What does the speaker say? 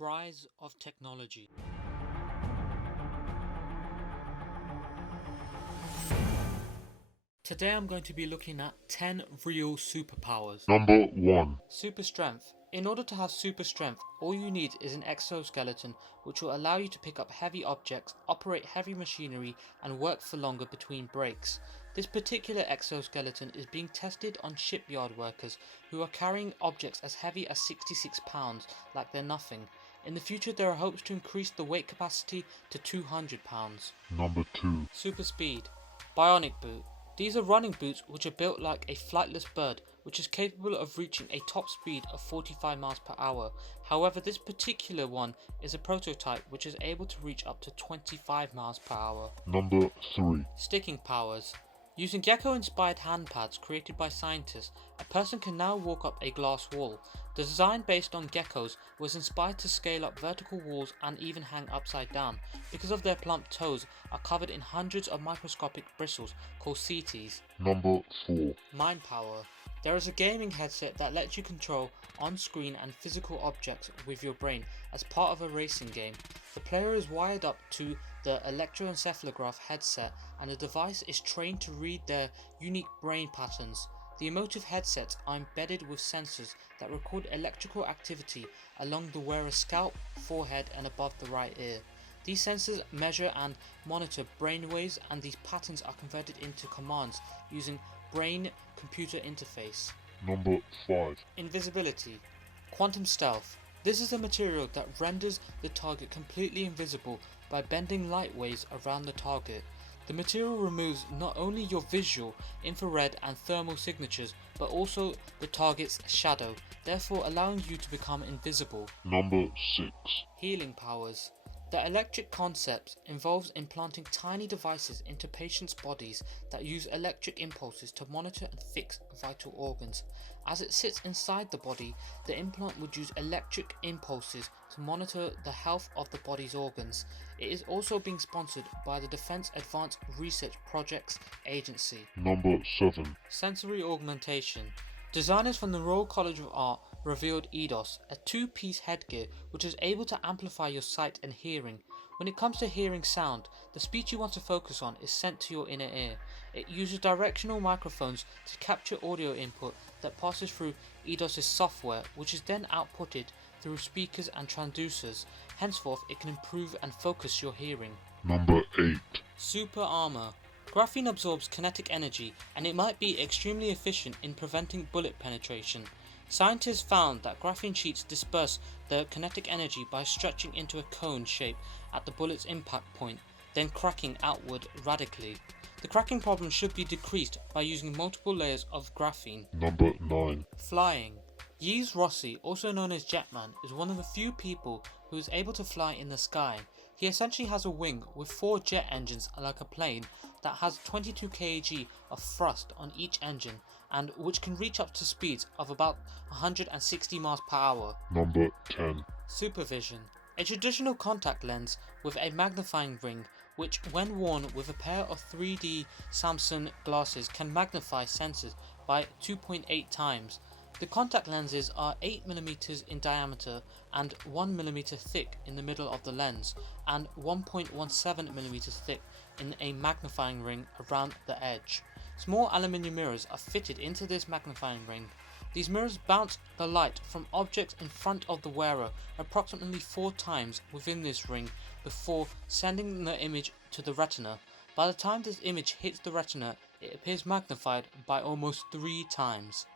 Rise of technology. Today I'm going to be looking at 10 real superpowers. Number 1. Super strength. In order to have super strength, all you need is an exoskeleton which will allow you to pick up heavy objects, operate heavy machinery, and work for longer between breaks. This particular exoskeleton is being tested on shipyard workers who are carrying objects as heavy as 66 pounds like they're nothing. In the future there are hopes to increase the weight capacity to 200 pounds. Number 2. Super speed. Bionic boot. These are running boots which are built like a flightless bird, which is capable of reaching a top speed of 45 miles per hour. However, this particular one is a prototype which is able to reach up to 25 miles per hour. Number 3. Sticking powers. Using gecko-inspired hand pads created by scientists, a person can now walk up a glass wall. The design based on geckos was inspired to scale up vertical walls and even hang upside down, because of their plump toes are covered in hundreds of microscopic bristles called CTs. Number 4. Mind power. There is a gaming headset that lets you control on-screen and physical objects with your brain as part of a racing game. The player is wired up to the electroencephalograph headset and the device is trained to read their unique brain patterns. The emotive headsets are embedded with sensors that record electrical activity along the wearer's scalp, forehead and above the right ear. These sensors measure and monitor brain waves, and these patterns are converted into commands using brain-computer interface. Number 5. Invisibility. Quantum stealth. This is a material that renders the target completely invisible by bending light waves around the target. The material removes not only your visual, infrared and thermal signatures, but also the target's shadow, therefore allowing you to become invisible. Number 6. Healing powers. The electric concept involves implanting tiny devices into patients' bodies that use electric impulses to monitor and fix vital organs. As it sits inside the body, the implant would use electric impulses to monitor the health of the body's organs. It is also being sponsored by the Defense Advanced Research Projects Agency. Number 7. Sensory augmentation. Designers from the Royal College of Art revealed EDOS, a two-piece headgear which is able to amplify your sight and hearing. When it comes to hearing sound, the speech you want to focus on is sent to your inner ear. It uses directional microphones to capture audio input that passes through EDOS's software, which is then outputted through speakers and transducers. Henceforth, it can improve and focus your hearing. Number 8. Super armor. Graphene absorbs kinetic energy and it might be extremely efficient in preventing bullet penetration. Scientists found that graphene sheets disperse the kinetic energy by stretching into a cone shape at the bullet's impact point, then cracking outward radically. The cracking problem should be decreased by using multiple layers of graphene. Number 9. Flying. Yves Rossi, also known as Jetman, is one of the few people who is able to fly in the sky. He essentially has a wing with 4 jet engines like a plane that has 22 kg of thrust on each engine and which can reach up to speeds of about 160 miles per hour. Number 10. Supervision. A traditional contact lens with a magnifying ring which when worn with a pair of 3D Samsung glasses can magnify sensors by 2.8 times. The contact lenses are 8mm in diameter and 1mm thick in the middle of the lens and 1.17mm thick in a magnifying ring around the edge. Small aluminium mirrors are fitted into this magnifying ring. These mirrors bounce the light from objects in front of the wearer approximately 4 times within this ring before sending the image to the retina. By the time this image hits the retina, it appears magnified by almost 3 times.